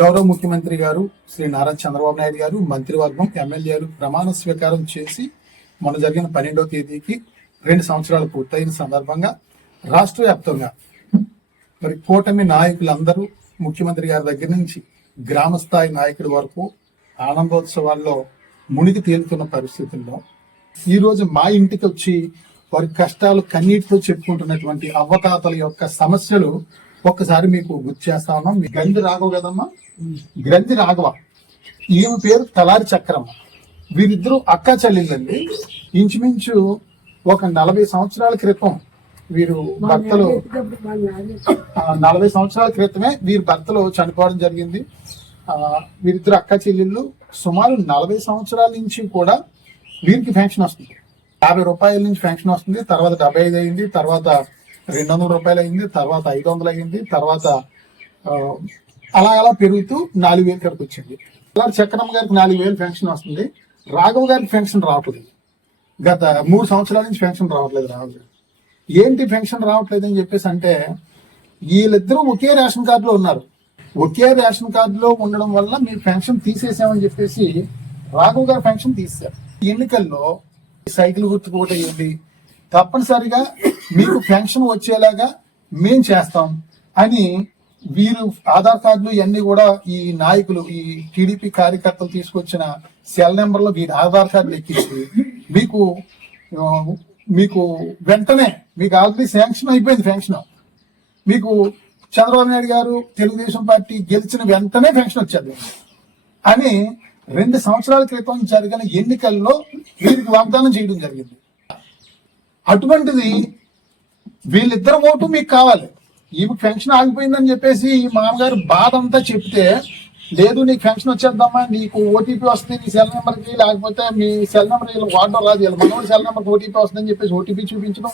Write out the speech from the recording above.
గౌరవ ముఖ్యమంత్రి గారు శ్రీ నారా చంద్రబాబు నాయుడు గారు మంత్రివర్గం ఎమ్మెల్యేలు ప్రమాణ స్వీకారం చేసి మొన్న జరిగిన 12వ తేదీకి 2 సంవత్సరాలు పూర్తయిన సందర్భంగా రాష్ట్ర వ్యాప్తంగా మరి కూటమి నాయకులందరూ ముఖ్యమంత్రి గారి దగ్గర నుంచి గ్రామ స్థాయి నాయకుడి వరకు ఆనందోత్సవాల్లో మునిగి తేలుతున్న పరిస్థితుల్లో ఈ రోజు మా ఇంటికి వచ్చి వారి కష్టాలు కన్నీటితో చెప్పుకుంటున్నటువంటి అవ్వతాతల యొక్క సమస్యలు ఒక్కసారి మీకు గుర్తు చేస్తా ఉన్నాం. గ్రంథి రాఘవ కదమ్మా, గ్రంథి రాఘవ, ఈమె పేరు తలారి చక్రమ్మ. వీరిద్దరూ అక్కా చెల్లెళ్ళండి. ఇంచుమించు ఒక 40 సంవత్సరాల క్రితం వీరు భర్తలు 40 సంవత్సరాల క్రితమే వీరి భర్తలు చనిపోవడం జరిగింది. వీరిద్దరు అక్క చెల్లెళ్ళు సుమారు 40 సంవత్సరాల నుంచి కూడా వీరికి పెన్షన్ వస్తుంది. 50 రూపాయల నుంచి పెన్షన్ వస్తుంది. తర్వాత 75 అయింది, తర్వాత 200 రూపాయలు అయింది, తర్వాత 500 అయింది, తర్వాత అలా పెరుగుతూ 4,000 వరకు వచ్చింది. అలా చక్రమ్మ గారికి 4,000 పెన్షన్ వస్తుంది. రాఘవ గారికి పెన్షన్ రావట్లేదు. గత 3 సంవత్సరాల నుంచి పెన్షన్ రావట్లేదు. రాఘవ గారు ఏంటి పెన్షన్ రావట్లేదు అని చెప్పేసి అంటే, వీళ్ళిద్దరూ ఒకే రేషన్ కార్డులో ఉన్నారు. ఒకే రేషన్ కార్డులో ఉండడం వల్ల మీరు పెన్షన్ తీసేసామని చెప్పేసి రాఘవ గారు పెన్షన్ తీశారు. ఎన్నికల్లో సైకిల్ గుర్తుకు ఓటేయండి, తప్పనిసరిగా మీకు పెన్షన్ వచ్చేలాగా మేం చేస్తాం అని వీరు ఆధార్ కార్డులు ఇవన్నీ కూడా ఈ నాయకులు, ఈ టీడీపీ కార్యకర్తలు తీసుకొచ్చిన సెల్ నెంబర్లో వీరి ఆధార్ కార్డులు ఎక్కించి మీకు వెంటనే మీకు ఆల్రెడీ శాంక్షన్ అయిపోయింది. పెన్షన్ మీకు చంద్రబాబు నాయుడు గారు తెలుగుదేశం పార్టీ గెలిచిన వెంటనే పెన్షన్ వచ్చేది అని 2 సంవత్సరాల క్రితం జరిగిన ఎన్నికల్లో వీరికి వాగ్దానం చేయడం జరిగింది. అటువంటిది వీళ్ళిద్దరు ఓటు మీకు కావాలి. ఈమె పెన్షన్ ఆగిపోయిందని చెప్పేసి ఈ మామగారు బాధ అంతా చెప్తే, లేదు నీకు పెన్షన్ వచ్చేద్దామా, నీకు ఓటీపీ వస్తుంది నీ సెల్ నెంబర్కి, లేకపోతే మీ సెల్ నెంబర్ వీళ్ళు వాడడం రాదు, వీళ్ళ మనోడి సెల్ నెంబర్కి ఓటీపీ వస్తుందని చెప్పేసి ఓటీపీ చూపించడం,